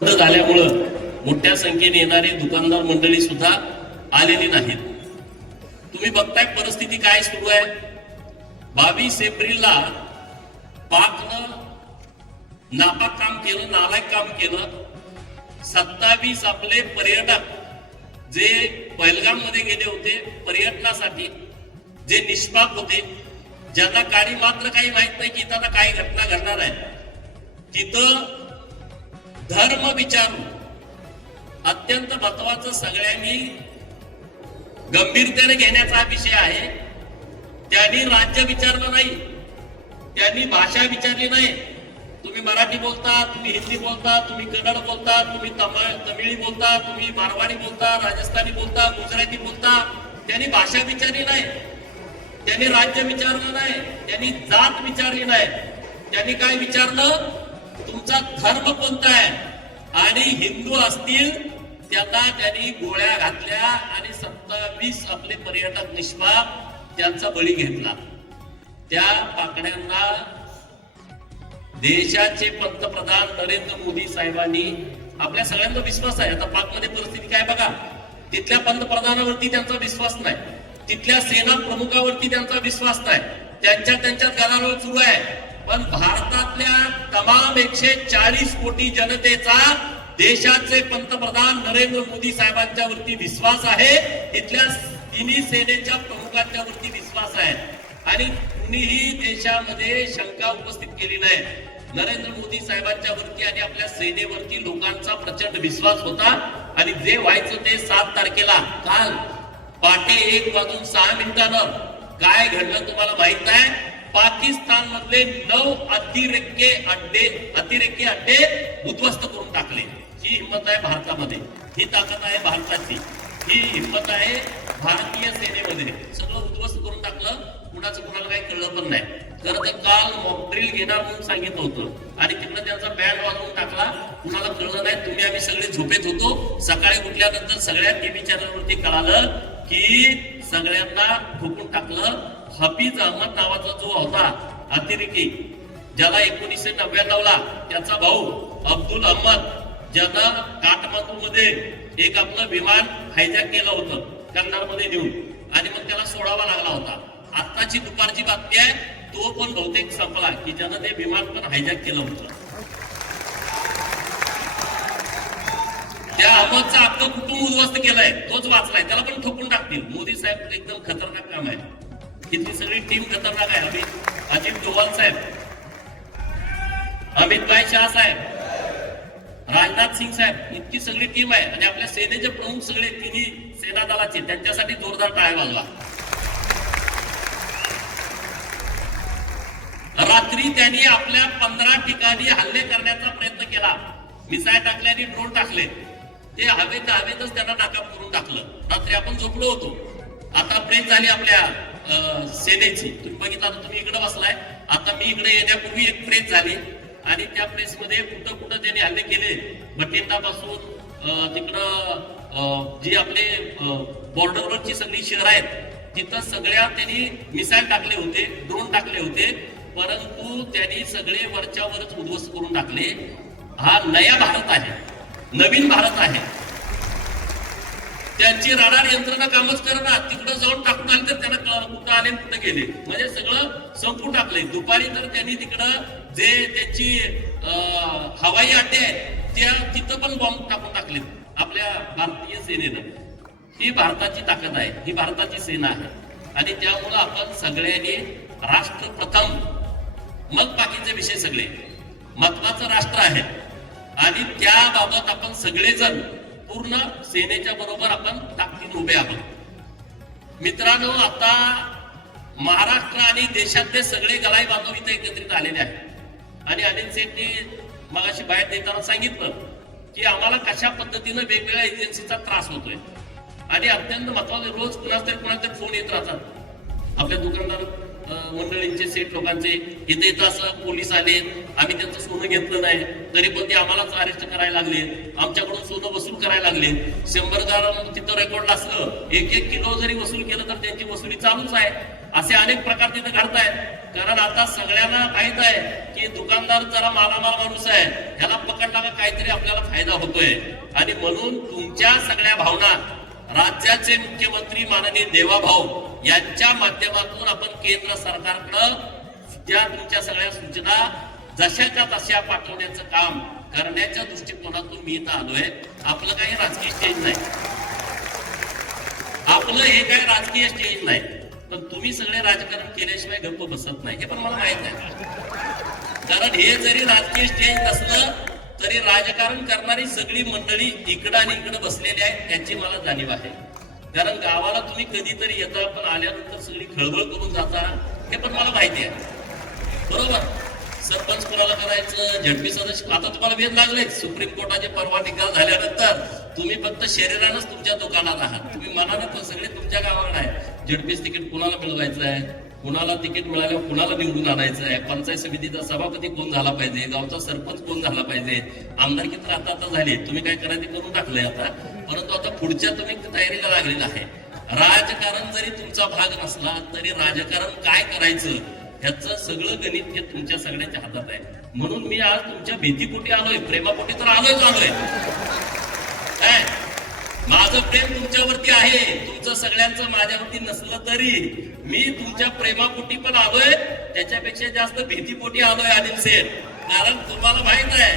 बंद झाल्यामुळं मोठ्या संख्येने येणारे दुकानदार मंडळी सुद्धा आलेली नाहीत. तुम्ही बघताय परिस्थिती काय सुरू आहे? बावीस एप्रिलला पाकनं नापाक काम केलं नालायक काम केलं. सत्तावीस आपले पर्यटक जे पहलगाममध्ये गेले होते पर्यटनासाठी जे निष्पाप होते ज्यांना काळी मात्र काही माहीत नाही की इथं आता काय घटना घडणार आहे. तिथं धर्म विचारून अत्यंत महत्वाचं सगळ्यांनी गंभीरतेने घेण्याचा विषय आहे. त्यांनी राज्य विचारलं नाही. त्यांनी भाषा विचारली नाही. तुम्ही मराठी बोलता तुम्ही हिंदी बोलता तुम्ही कन्नड बोलता तुम्ही तमिळ तमिळी बोलता तुम्ही मारवाडी बोलता राजस्थानी बोलता गुजराती बोलता. त्यांनी भाषा विचारली नाही. त्यांनी राज्य विचारलं नाही. त्यांनी जात विचारली नाही. त्यांनी काय विचारलं? तुमचा धर्म कोणता आहे? आणि हिंदू असतील त्यांना त्यांनी गोळ्या घातल्या आणि सत्तावीस आपले पर्यटक निष्पाप त्यांचा बळी घेतला. त्या पाकड्यांना देशाचे पंतप्रधान नरेंद्र मोदी साहेबांनी आपल्या सगळ्यांचा विश्वास आहे. आता पाकमध्ये परिस्थिती काय बघा. तिथल्या पंतप्रधानावरती त्यांचा विश्वास नाही. तिथल्या सेना प्रमुखावरती त्यांचा विश्वास नाही. त्यांच्या त्यांच्यात गदारोळ सुरू आहे. पण भारतातल्या तमाम एकशे चाळीस कोटी जनतेचा देशाचे पंतप्रधान नरेंद्र मोदी साहेबांच्या वरती विश्वास आहे. इथल्या तिन्ही सेनेच्या प्रमुखांच्या वरती विश्वास आहे. आणि कुणीही देशामध्ये शंका उपस्थित केली नाही. नरेंद्र मोदी साहेबांच्या वरती आणि आपल्या सेनेवरती लोकांचा प्रचंड विश्वास होता. आणि जे व्हायचं ते सात तारखेला काल पाटे एक वाजून सहा मिनिटानं काय घडलं तुम्हाला माहीत नाही पाकिस्तान मधले नऊ अतिरेके अड्डे अतिरेकी अड्डे उद्ध्वस्त करून टाकले. ही हिंमत आहे भारतामध्ये. ही ताकद आहे भारताची. ही हिंमत आहे भारतीय सेनेमध्ये. सगळं उद्ध्वस्त करून टाकलं. कुणाचं कुणाला काही कळलं पण नाही. खरं तर काल मॉकड्रिल घेणार म्हणून सांगितलं होतं. आणि तिकडं त्यांचा बँड वाजवून टाकला. कुणाला कळलं नाही तुम्ही आम्ही सगळे झोपेत होतो. सकाळी उठल्यानंतर सगळ्या टीव्ही चॅनलवरती कळालं की सगळ्यांना ठोकून टाकलं. हफीज अहमद नावाचा जो होता अतिरेकी ज्याला एकोणीसशे नव्याण्णव ला त्याचा भाऊ अब्दुल अहमद ज्यानं काठमांडू मध्ये एक आपलं विमान हायजॅक केलं होतं कन्नडमध्ये नेऊन. आणि मग त्याला सोडावा लागला होता. आत्ताची दुपारची बातमी आहे तो पण बहुतेक संपला की ज्यानं ते विमान पण हायजॅक केलं होतं. त्या अहमदचं आपलं कुटुंब उद्ध्वस्त केलंय तोच वाचलाय त्याला पण ठोकून टाकतील. मोदी साहेब एकदम खतरनाक काम आहे. इथली सगळी टीम खतरनाक आहे अमित अजित डोवाल साहेब. अमित भाई शाह साहेब. राजनाथ सिंग साहेब इतकी सगळी टीम आहे आणि आपल्या सेनेचे प्रमुख सगळे तिन्ही सेना दलाचे त्यांच्यासाठी जोरदार टाळ्या वाजवा. रात्री त्यांनी आपल्या पंधरा ठिकाणी हल्ले करण्याचा प्रयत्न केला. मिसाय टाकल्याने ड्रोन टाकले. ते हवेत हवेतच त्यांना नाकाम करून टाकलं. रात्री आपण झोपलो होतो. आता ब्रेक झाली आपल्या. सेनेची. तुम्ही बघितलं आता तुम्ही इकडे बसलाय. आता मी इकडे येण्यापूर्वी एक प्रेस झाली. आणि त्या प्रेस मध्ये कुठं कुठं त्यांनी हल्ले केले. बठिंडा पासून तिकडं जी आपले बॉर्डरवरची सगळी शहर आहेत तिथं सगळ्या त्यांनी मिसाईल टाकले होते ड्रोन टाकले होते. परंतु त्यांनी सगळे वरच्या वरच उद्ध्वस्त करून टाकले. हा नया भारत आहे. नवीन भारत आहे. त्यांची राडार यंत्रणा कामच करणार तिकडं जाऊन टाकून आले तर त्यांना कळलं कुठं आले कुठं गेले. म्हणजे सगळं संपून टाकले दुपारी तर त्यांनी तिकडं जे त्यांची अं, हवाई अड्डे आहेत त्या तिथं पण बॉम्ब टाकून टाकले आपल्या भारतीय सेनेनं. ही भारताची ताकद आहे ही भारताची सेना आहे. आणि त्यामुळं आपण सगळ्यांनी राष्ट्र प्रथम मग बाकीचे विषय सगळे. महत्वाचं राष्ट्र आहे. आणि त्याबाबत आपण सगळेजण पूर्ण सेनेच्या बरोबर आपण ताकदीने उभे आहोत. मित्रांनो आता महाराष्ट्र आणि देशातले सगळे गलाई बांधव इथे एकत्रित आलेले आहेत. आणि अनिल सेठनी मगाशी बाहेर देताना सांगितलं की आम्हाला कशा पद्धतीनं वेगवेगळ्या एजन्सीचा त्रास होतोय. आणि अत्यंत महत्त्वाचे रोज कुणाला तरी कुणाला तरी फोन येत राहतात. आपल्या दुकानदार मंडळींचे सेठ लोकांचे इथे इथं असं पोलीस आले. आम्ही त्यांचं सोनं घेतलं नाही. तरी पण ते आम्हालाच अरेस्ट करायला लागले. आमच्याकडून सोनं वसूल करायला लागले. शंभर तिथं रेकॉर्ड असलं. एक एक किलो जरी वसूल केलं तर त्यांची वसुली चालूच आहे. असे अनेक प्रकार तिथे घडतायत. कारण आता सगळ्यांना माहीत आहे की दुकानदार जरा मालामाल माणूस आहे. ह्याला पकडला का काहीतरी आपल्याला फायदा होतोय. आणि म्हणून तुमच्या सगळ्या भावना राज्याचे मुख्यमंत्री माननीय देवाभाऊ यांच्या माध्यमातून आपण केंद्र सरकारकडं त्या तुमच्या सगळ्या सूचना जशाच्या तशा पाठवण्याचं काम करण्याच्या दृष्टिकोनातून मी इथं आलोय. आपलं काही राजकीय स्टेज नाही. आपलं हे काही राजकीय स्टेज नाही. पण तुम्ही सगळे राजकारण केल्याशिवाय गप्प बसत नाही. हे पण मला माहीत आहे कारण हे जरी राजकीय स्टेज नसलं तरी राजकारण करणारी सगळी मंडळी इकडं आणि इकडं बसलेली आहेत त्याची मला जाणीव आहे. कारण गावाला तुम्ही कधीतरी येता पण आल्यानंतर सगळी खळबळ करून जाता हे पण मला माहिती आहे. बरोबर? सरपंच कोणाला करायचं झडपी सदस्य आता तुम्हाला वेध लागले सुप्रीम कोर्टाचे परवा निकाल झाल्यानंतर तुम्ही फक्त शरीरानंच तुमच्या दुकानात आहात. तुम्ही मनानं पण सगळे तुमच्या गावाला आहे झडपीच तिकीट कुणाला मिळवायचं आहे? कुणाला तिकीट मिळाल्यावर कुणाला निवडून आणायचं आहे? पंचायत समितीचा सभापती कोण झाला पाहिजे? गावचा सरपंच कोण झाला पाहिजे? आमदारकी तर आता आता झाली? तुम्ही काय करायचे करून टाकलंय आता. परंतु आता पुढच्या तुम्ही तयारीला लागलेला आहे. राजकारण जरी तुमचा भाग नसला तरी राजकारण काय करायचं? ह्याचं सगळं गणित हे तुमच्या सगळ्यांच्या हातात आहे. म्हणून मी आज तुमच्या भीतीपोटी आलोय. प्रेमापोटी तर आलोयच आलोय काय? माझं प्रेम तुमच्यावरती आहे. तुमचं सगळ्यांचं माझ्यावरती नसलं तरी मी तुमच्या प्रेमापोटी पण आलोय. त्याच्यापेक्षा जास्त भीतीपोटी आलोय अनिल सेठ कारण तुम्हाला माहीत आहे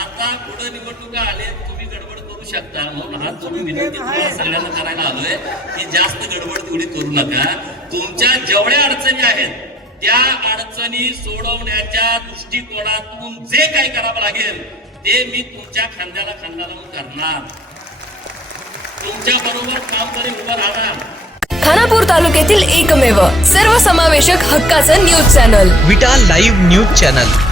आता पुढे निवडणुका आले तुम्ही गडबड करू शकता. म्हणून हात जोडून विनंती तुम्हाला सगळ्यांना करायला आलोय की जास्त गडबड तेवढी करू नका. तुमच्या जेवढ्या अडचणी आहेत त्या अडचणी सोडवण्याच्या दृष्टिकोनातून जे काही करावं लागेल ते मी तुमच्या खांद्याला खांदा लावून करणार. खानापूर तालुक्यातील एकमेव सर्वसमावेशक हक्काचं news channel. Vita live news channel.